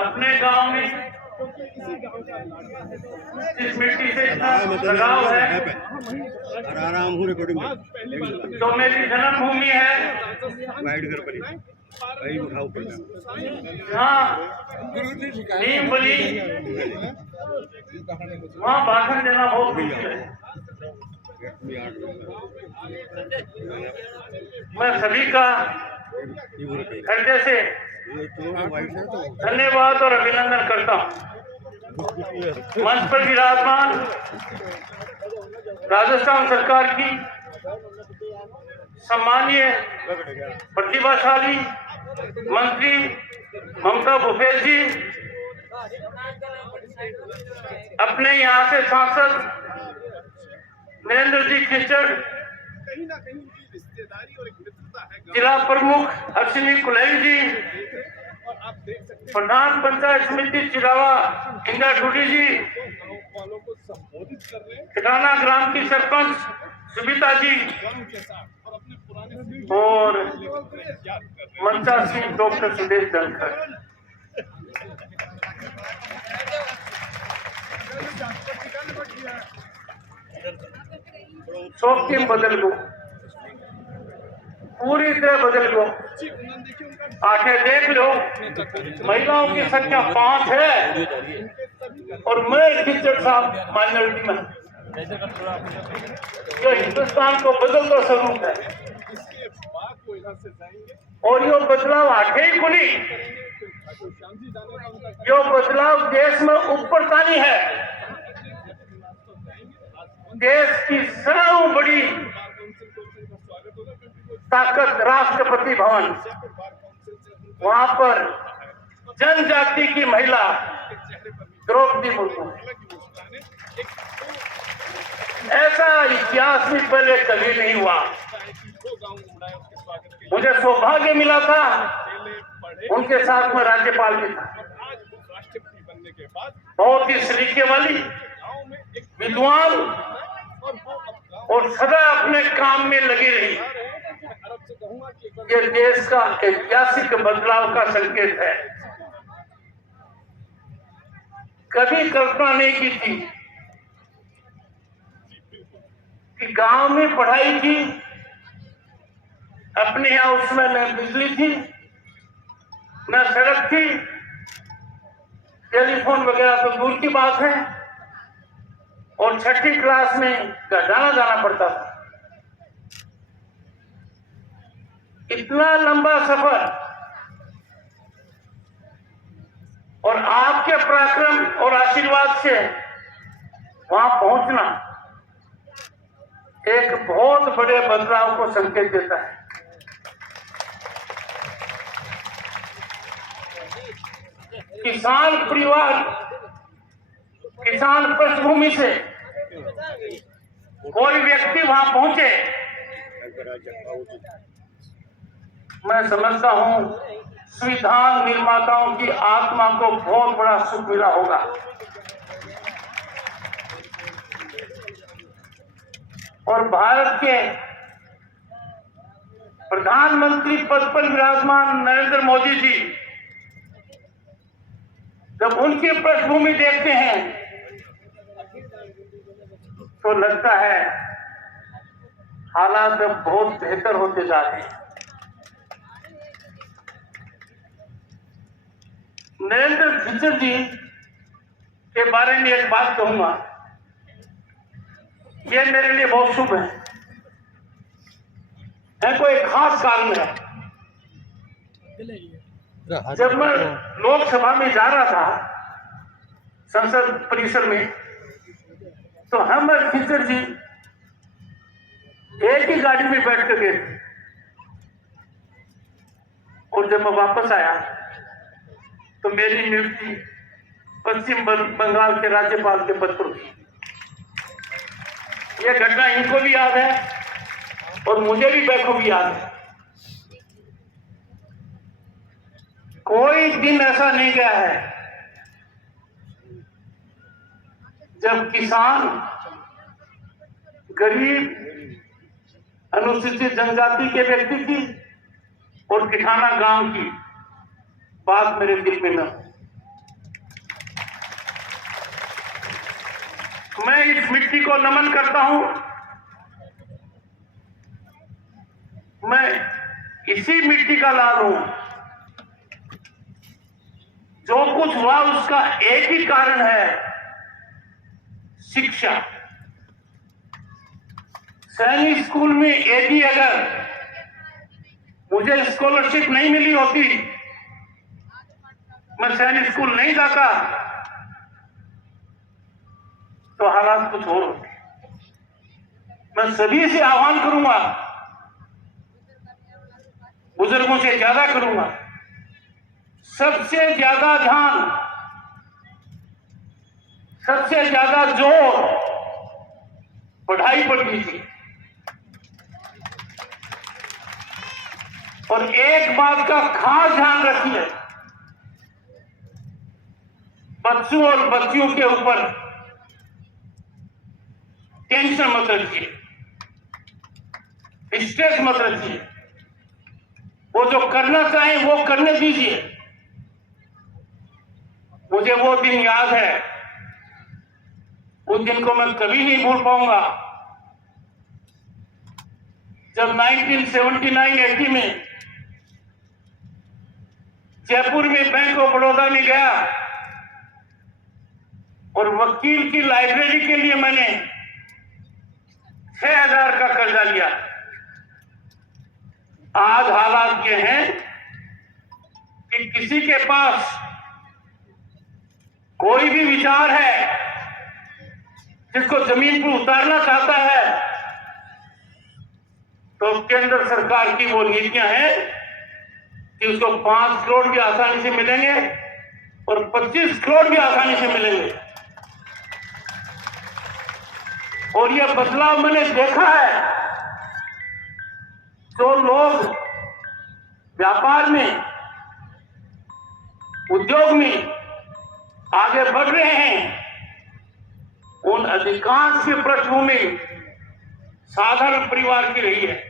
अपने गांव में इस मिट्टी से इतना लगाव है तो मेरी जन्मभूमि है। हाँ, नीम बली, वहाँ भाषण देना बहुत मुश्किल है। मैं सभी का हृदय से धन्यवाद और अभिनंदन करता हूँ। मंच पर विराजमान राजस्थान सरकार की सम्मानीय प्रतिभाशाली मंत्री ममता भूपेश जी, अपने यहाँ से सांसद नरेंद्र जी खिचड़, जिला प्रमुख अश्विनी कुलैल जी, प्रधान पंचायत समिति चिरावा इंदा टूडी जी, खटाना ग्राम की सरपंच सुबिता जी और मंचा सिंह डॉक्टर सुदेश धनखड़। सब टीम बदल गो, पूरी तरह बदल गो। आके देख लो, महिलाओं की संख्या 5 है और मैं खिचड़ साहब माइनॉरिटी में, जो हिंदुस्तान को बदल दो स्वरूप है। और यो बदलाव आके ही खुली, यो बदलाव देश में ऊपरतानी है। देश की सबसे बड़ी ताकत राष्ट्रपति भवन, वहां पर जनजाति की महिला द्रौपदी मुर्मू। ऐसा इतिहास में पहले कभी नहीं हुआ। मुझे सौभाग्य मिला था, उनके साथ में राज्यपाल भी था। बहुत ही सलीके वाली, विद्वान और सदा अपने काम में लगी रही। ये देश का ऐतिहासिक बदलाव का संकेत है। कभी कल्पना नहीं की थी कि गांव में पढ़ाई की, अपने यहाँ उसमें न बिजली थी, न सड़क थी, टेलीफोन वगैरह तो दूर की बात है, और 6ठी क्लास में जाना पड़ता था। इतना लंबा सफर और आपके पराक्रम और आशीर्वाद से वहां पहुंचना एक बहुत बड़े बदलाव को संकेत देता है। किसान परिवार, किसान पृष्ठभूमि से कोई व्यक्ति वहां पहुंचे, मैं समझता हूं संविधान निर्माताओं की आत्मा को बहुत बड़ा सुख मिला होगा। और भारत के प्रधानमंत्री पद पर विराजमान नरेंद्र मोदी जी, जब उनकी पृष्ठभूमि देखते हैं तो लगता है हालात अब बहुत बेहतर होते जा रहे हैं। नरेंद्र खिचड़ जी के बारे में एक बात कहूंगा, ये मेरे लिए बहुत शुभ है। कोई खास कारण है। जब मैं लोकसभा में जा रहा था, संसद परिसर में, तो हम और खिचड़ जी एक ही गाड़ी में बैठ कर गए। और जब मैं वापस आया तो मेरी नियुक्ति पश्चिम बंगाल के राज्यपाल के पद पर हुई। यह घटना इनको भी याद है और मुझे भी बखूबी याद है। कोई दिन ऐसा नहीं गया है जब किसान, गरीब, अनुसूचित जनजाति के व्यक्ति की और किठाना गांव की बात मेरे दिल में न हो। मैं इस मिट्टी को नमन करता हूं। मैं इसी मिट्टी का लाल हूं। जो कुछ हुआ उसका एक ही कारण है, शिक्षा। सैनिक स्कूल में यदि अगर मुझे स्कॉलरशिप नहीं मिली होती, मैं सैनिक स्कूल नहीं जाता, तो हालात कुछ और होते। मैं सभी से आह्वान करूंगा, बुजुर्गों से ज्यादा करूंगा, सबसे ज्यादा ध्यान, सबसे ज्यादा जोर पढ़ाई पर दीजिए। और एक बात का खास ध्यान रखिए, बच्चों और बच्चियों के ऊपर टेंशन मत रखिए, स्ट्रेस मत रखिए। वो जो करना चाहें वो करने दीजिए। मुझे वो दिन याद है, उस दिन को मैं कभी नहीं भूल पाऊंगा, जब 1979-80 में जयपुर में बैंक ऑफ बड़ौदा में गया और वकील की लाइब्रेरी के लिए मैंने 6,000 का कर्जा लिया। आज हालात ये हैं कि किसी के पास कोई भी विचार है, जिसको जमीन पर उतारना चाहता है, तो केंद्र सरकार की वो नीतियां हैं कि उसको 5 करोड़ भी आसानी से मिलेंगे और 25 करोड़ भी आसानी से मिलेंगे। और यह बदलाव मैंने देखा है। जो लोग व्यापार में, उद्योग में आगे बढ़ रहे हैं, उन अधिकांश की पृष्ठभूमि साधारण परिवार की रही है।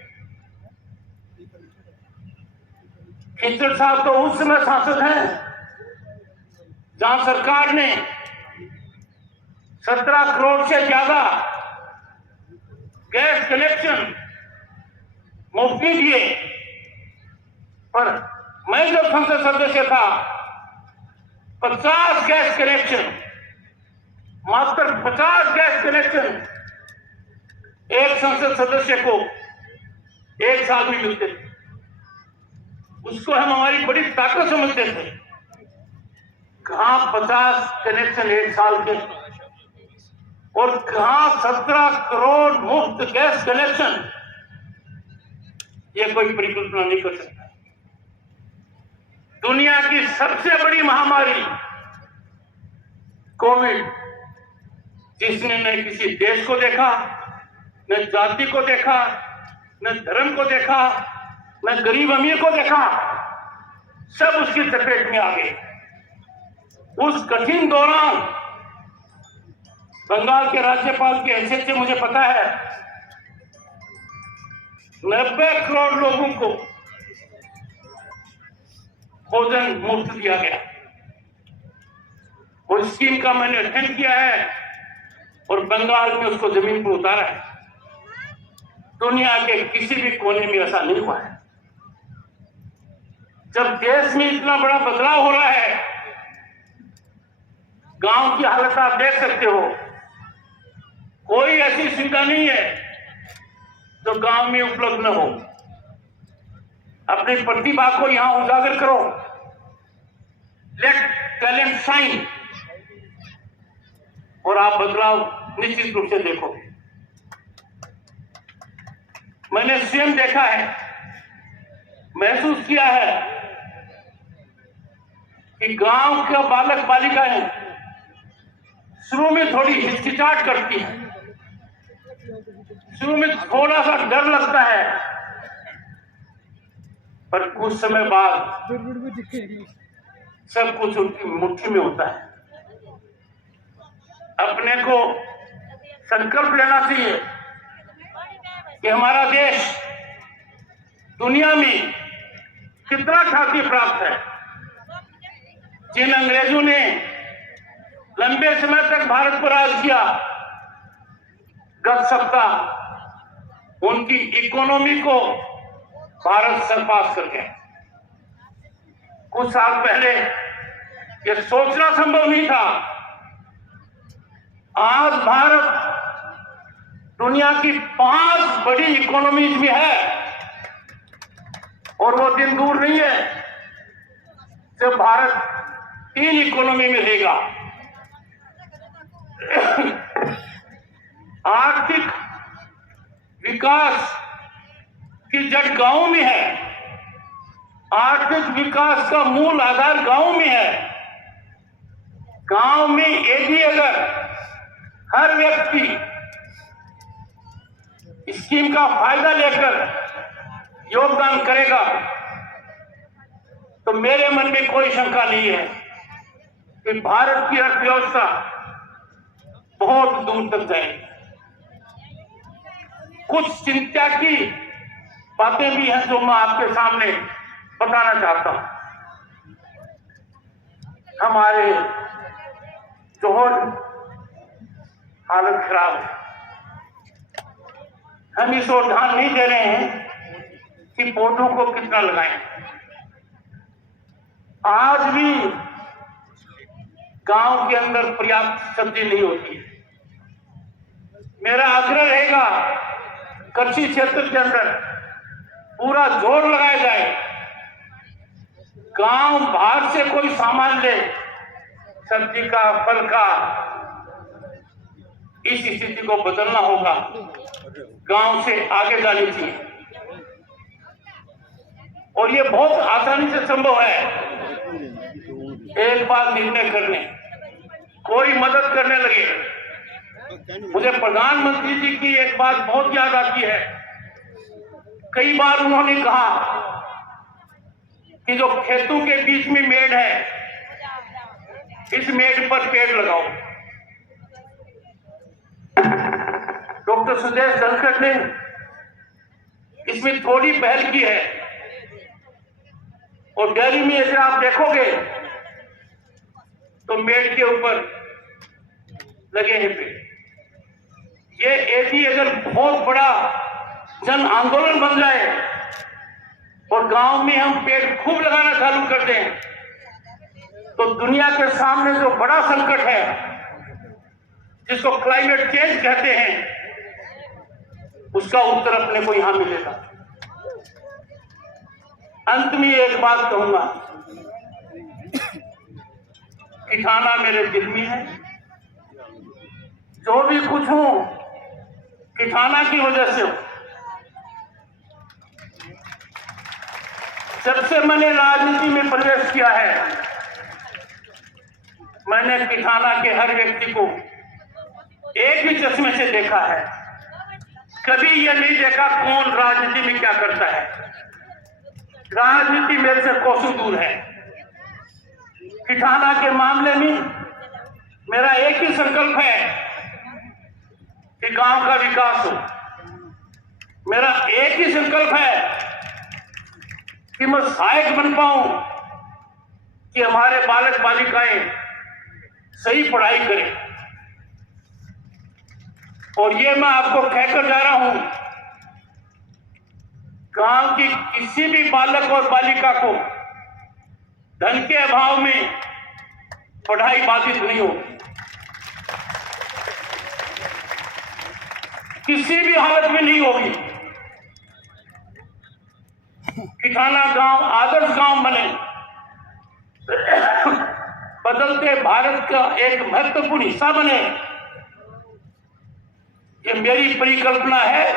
खिचड़ साहब तो उस समय सांसद हैं जहां सरकार ने 17 करोड़ से ज्यादा गैस कनेक्शन मुफ्त दिए। पर मैं जब संसद सदस्य था, 50 गैस कनेक्शन, मात्र 50 गैस कनेक्शन एक संसद सदस्य को एक साल में मिलते थे। उसको हम हमारी बड़ी ताकत समझते थे। कहां 50 कनेक्शन एक साल के, और कहां 17 करोड़ मुफ्त गैस कनेक्शन। ये कोई परिकल्पना नहीं कर सकता। दुनिया की सबसे बड़ी महामारी कोविड, जिसने न किसी देश को देखा, न जाति को देखा, न धर्म को देखा, न गरीब अमीर को देखा, सब उसकी चपेट में आ गए। उस कठिन दौरान बंगाल के राज्यपाल की हैसियत से मुझे पता है 90 करोड़ लोगों को भोजन मुफ्त दिया गया। उस स्कीम का मैंने अध्ययन किया है और बंगाल में उसको जमीन पर उतारा है। दुनिया के किसी भी कोने में ऐसा नहीं हुआ है। जब देश में इतना बड़ा बदलाव हो रहा है, गांव की हालत आप देख सकते हो। कोई ऐसी सुविधा नहीं है जो गांव में उपलब्ध न हो। अपनी प्रतिभा को यहां उजागर करो, लेट टैलेंट शाइन, और आप बदलाव निश्चित रूप से देखोगे। मैंने स्वयं देखा है, महसूस किया है कि गांव के बालक बालिकाएं शुरू में थोड़ी हिचकिचाहट करती हैं, शुरू में थोड़ा सा डर लगता है, पर कुछ समय बाद सब कुछ उनकी मुट्ठी में होता है। अपने को संकल्प लेना चाहिए कि हमारा देश दुनिया में कितना ख्याति प्राप्त है। जिन अंग्रेजों ने लंबे समय तक भारत पर राज किया, गत सप्ताह उनकी इकोनॉमी को भारत सरपास कर गया। कुछ साल पहले यह सोचना संभव नहीं था। आज भारत दुनिया की 5 बड़ी इकोनॉमीज में है और वो दिन दूर नहीं है जब भारत 3 इकोनॉमी में रहेगा। आर्थिक विकास की जड़ गांव में है। आर्थिक विकास का मूल आधार गांव में है। गांव में यदि अगर हर व्यक्ति स्कीम का फायदा लेकर योगदान करेगा तो मेरे मन में कोई शंका नहीं है कि भारत की अर्थव्यवस्था बहुत दूर तक जाएगी। कुछ चिंता की बातें भी हैं जो मैं आपके सामने बताना चाहता हूं। हमारे जोहर हालत खराब है। हम इस ओर ध्यान नहीं दे रहे हैं कि पौधों को कितना लगाएं। आज भी गांव के अंदर पर्याप्त सब्जी नहीं होती है। मेरा आग्रह रहेगा कृषि क्षेत्र के अंदर पूरा जोर लगाया जाए। गांव बाहर से कोई सामान ले, सब्जी का, फल का, इस स्थिति को बदलना होगा। गांव से आगे जानी चाहिए और ये बहुत आसानी से संभव है। एक बार निर्णय करने, कोई मदद करने लगे। मुझे प्रधानमंत्री जी की एक बात बहुत याद आती है। कई बार उन्होंने कहा कि जो खेतों के बीच में मेड़ है, इस मेड़ पर पेड़ लगाओ। डॉक्टर सुदेश धनखड़ ने इसमें थोड़ी पहल की है और दिल्ली में यदि आप देखोगे तो मेड़ के ऊपर लगे हैं पेड़। ये यदि अगर बहुत बड़ा जन आंदोलन बन जाए और गांव में हम पेड़ खूब लगाना चालू कर दें तो दुनिया के सामने जो बड़ा संकट है, जिसको क्लाइमेट चेंज कहते हैं, उसका उत्तर अपने को यहां मिलेगा। अंत में एक बात कहूंगा कि ठाना मेरे दिल में है। जो भी कुछ हूं किठाना की वजह से। जब से मैंने राजनीति में प्रवेश किया है, मैंने किठाना के हर व्यक्ति को एक ही चश्मे से देखा है। कभी यह नहीं देखा कौन राजनीति में क्या करता है। राजनीति मेरे से कोसों दूर है। किठाना के मामले में मेरा एक ही संकल्प है कि गांव का विकास हो। मेरा एक ही संकल्प है कि मैं सहायक बन पाऊं कि हमारे बालक बालिकाएं सही पढ़ाई करें। और ये मैं आपको कहकर जा रहा हूं, गांव की किसी भी बालक और बालिका को धन के अभाव में पढ़ाई बाधित नहीं होगी। किसी भी हालत में नहीं होगी। किठाना गांव आदर्श गांव बने, बदलते भारत का एक महत्वपूर्ण हिस्सा बने, ये मेरी परिकल्पना है।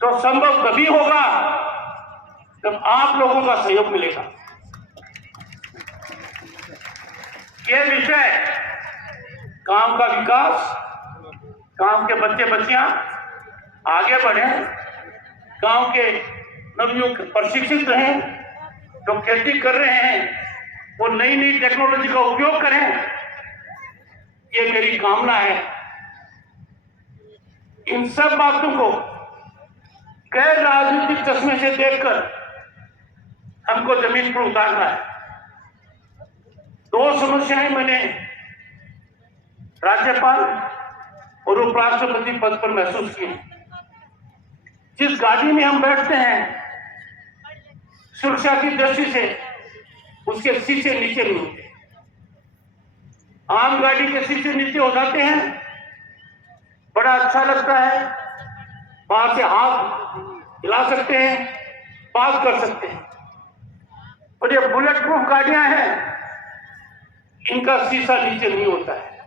तो संभव तभी होगा जब आप लोगों का सहयोग मिलेगा। ये विषय गांव का विकास, गांव के बच्चे बच्चियां आगे बढ़े, गांव के नवयुवक प्रशिक्षित रहें, जो खेती कर रहे हैं वो नई नई टेक्नोलॉजी का उपयोग करें, ये मेरी कामना है। इन सब बातों को गैर राजनीतिक चश्मे से देखकर हमको जमीन पर उतारना है। दो समस्याएं मैंने राज्यपाल और उपराष्ट्रपति पद पर महसूस की। जिस गाड़ी में हम बैठते हैं, सुरक्षा की दृष्टि से उसके शीशे नीचे नहीं होते। आम गाड़ी के शीशे नीचे हो जाते हैं, बड़ा अच्छा लगता है, वहां से हाथ हिला सकते हैं, बात कर सकते हैं। और ये बुलेट प्रूफ गाड़ियां हैं, इनका शीशा नीचे नहीं होता है।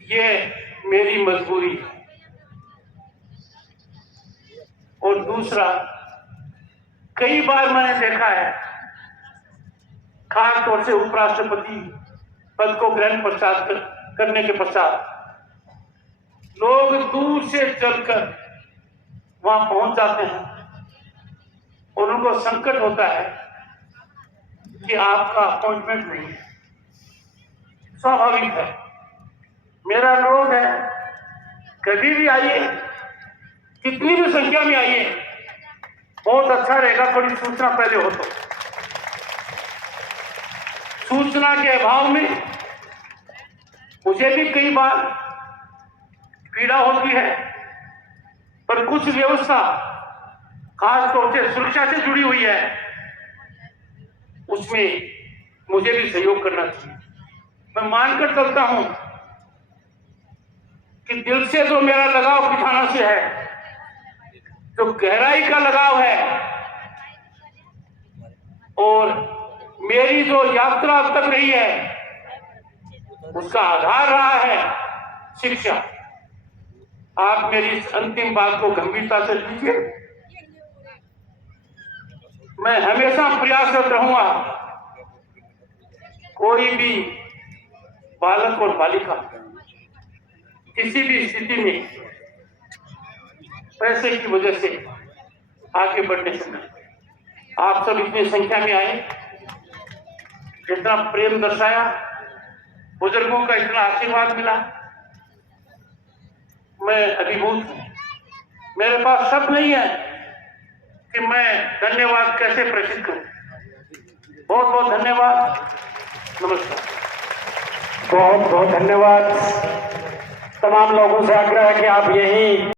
ये मेरी मजबूरी है। और दूसरा, कई बार मैंने देखा है, खास तौर से उपराष्ट्रपति पद को ग्रहण करने के पश्चात लोग दूर से चलकर वहां पहुंच जाते हैं और उनको संकट होता है कि आपका अपॉइंटमेंट नहीं है। स्वाभाविक है। मेरा अनुरोध है, कभी भी आइए, कितनी भी संख्या में आइए, बहुत अच्छा रहेगा थोड़ी सूचना पहले हो। तो सूचना के अभाव में मुझे भी कई बार पीड़ा होती है, पर कुछ व्यवस्था खास तौर से सुरक्षा से जुड़ी हुई है, उसमें मुझे भी सहयोग करना चाहिए। मैं मानकर चलता हूं कि दिल से जो मेरा लगाव किसानों से है, जो गहराई का लगाव है, और मेरी जो यात्रा अब तक रही है, उसका आधार रहा है शिक्षा। आप मेरी इस अंतिम बात को गंभीरता से लीजिए। मैं हमेशा प्रयासरत रहूंगा, कोई भी बालक और बालिका किसी भी स्थिति में पैसे की वजह से आगे बढ़ने से नहीं। आप सब इतनी संख्या में आए, इतना प्रेम दर्शाया, बुजुर्गों का इतना आशीर्वाद मिला, मैं अभिभूत हूं। मेरे पास शब्द नहीं है कि मैं धन्यवाद कैसे प्रेषित करूं। बहुत बहुत धन्यवाद। नमस्कार। बहुत बहुत धन्यवाद। तमाम लोगों से आग्रह है कि आप यही